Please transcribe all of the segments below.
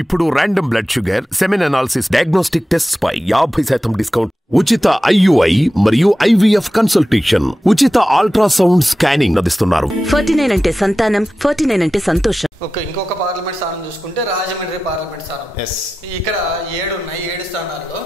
ఇప్పుడు random blood sugar, semen analysis, diagnostic tests పై 50% discount, ఉచిత IUI మరియు IVF కన్సల్టేషన్, ఉచిత అల్ట్రాసౌండ్ స్కానింగ్ అందిస్తున్నారు. 49 అంటే సంతానం, 49 అంటే సంతోషం. ఓకే, ఇంకొక పార్లమెంట్ స్థానం చూసుకుంటే రాజమండ్రి పార్లమెంట్ స్థానం. ఇక్కడ 7 ఉన్నాయి. 7 స్థానాల్లో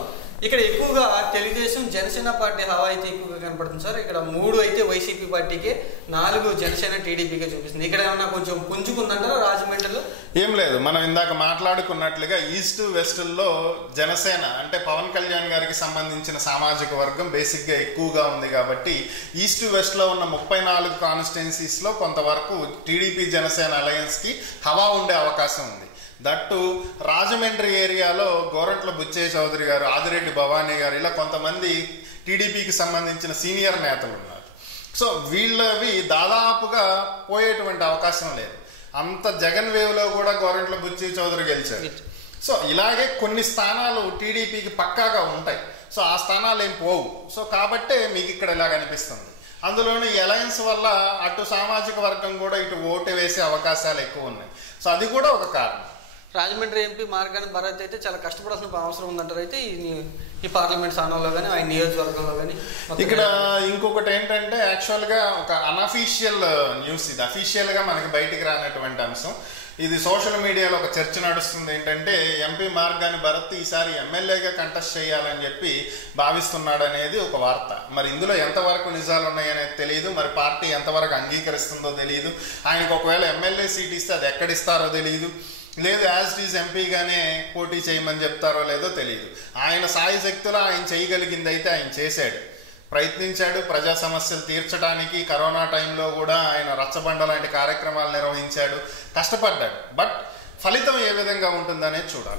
ఇక్కడ ఎక్కువగా తెలుగుదేశం జనసేన పార్టీ హవా అయితే ఎక్కువగా కనపడుతుంది సార్. ఇక్కడ 3 అయితే వైసీపీ పార్టీకే, 4 జనసేన టీడీపీకే చూపిస్తుంది. ఇక్కడ ఏమన్నా కొంచెం పుంజుకుందంటారా రాజమండ్రిలో? ఏం లేదు, మనం ఇందాక మాట్లాడుకున్నట్లుగా ఈస్ట్ వెస్ట్లో జనసేన అంటే పవన్ కళ్యాణ్ గారికి సంబంధించిన సామాజిక వర్గం బేసిక్గా ఎక్కువగా ఉంది కాబట్టి ఈస్ట్ వెస్ట్లో ఉన్న 34 కాన్స్టిట్యున్సీస్లో కొంతవరకు టీడీపీ జనసేన అలయన్స్కి హవా ఉండే అవకాశం ఉంది. దట్టు రాజమండ్రి ఏరియాలో గోరంట్ల బుచ్చయ్య చౌదరి గారు, ఆదిరెడ్డి భవానీ గారు, ఇలా కొంతమంది టీడీపీకి సంబంధించిన సీనియర్ నేతలు ఉన్నారు. సో వీళ్ళవి దాదాపుగా పోయేటువంటి అవకాశం లేదు. అంత జగన్ వేవ్లో కూడా గోరంట్ల బుచ్చయ్య చౌదరి గెలిచారు. సో ఇలాగే కొన్ని స్థానాలు టీడీపీకి పక్కాగా ఉంటాయి. సో ఆ స్థానాలు ఏం పోవు. సో కాబట్టే మీకు ఇక్కడ ఇలా కనిపిస్తుంది. అందులోని ఈ అలయన్స్ వల్ల అటు సామాజిక వర్గం కూడా ఇటు ఓటు వేసే అవకాశాలు ఎక్కువ ఉన్నాయి. సో అది కూడా ఒక కారణం. రాజమండ్రి ఎంపీ మార్గాని భరత్ అయితే చాలా కష్టపడాల్సిన అవసరం ఉందంటారు. అయితే ఈ పార్లమెంట్ స్థానంలో కానీ ఆయన నియోజకవర్గంలో కానీ ఇక్కడ ఇంకొకటి ఏంటంటే యాక్చువల్గా ఒక అన్అఫీషియల్ న్యూస్, ఇది అఫీషియల్గా మనకి బయటికి రానటువంటి అంశం. ఇది సోషల్ మీడియాలో ఒక చర్చ నడుస్తుంది. ఏంటంటే ఎంపీ మార్గాని భరత్ ఈసారి ఎమ్మెల్యేగా కంటెస్ట్ చేయాలని చెప్పి భావిస్తున్నాడు అనేది ఒక వార్త. మరి ఇందులో ఎంతవరకు నిజాలు ఉన్నాయనేది తెలియదు. మరి పార్టీ ఎంతవరకు అంగీకరిస్తుందో తెలియదు. ఆయనకు ఒకవేళ ఎమ్మెల్యే సీట్ ఇస్తే అది ఎక్కడిస్తారో తెలియదు. లేదు యాజ్ ఇట్ ఈజ్ ఎంపీగానే పోటీ చేయమని చెప్తారో లేదో తెలియదు. ఆయన సాయి శక్తులు ఆయన చేయగలిగింది అయితే ఆయన చేశాడు, ప్రయత్నించాడు. ప్రజా సమస్యలు తీర్చడానికి కరోనా టైంలో కూడా ఆయన రచ్చబండ లాంటి కార్యక్రమాలు నిర్వహించాడు, కష్టపడ్డాడు. బట్ ఫలితం ఏ విధంగా ఉంటుందనేది చూడాలి.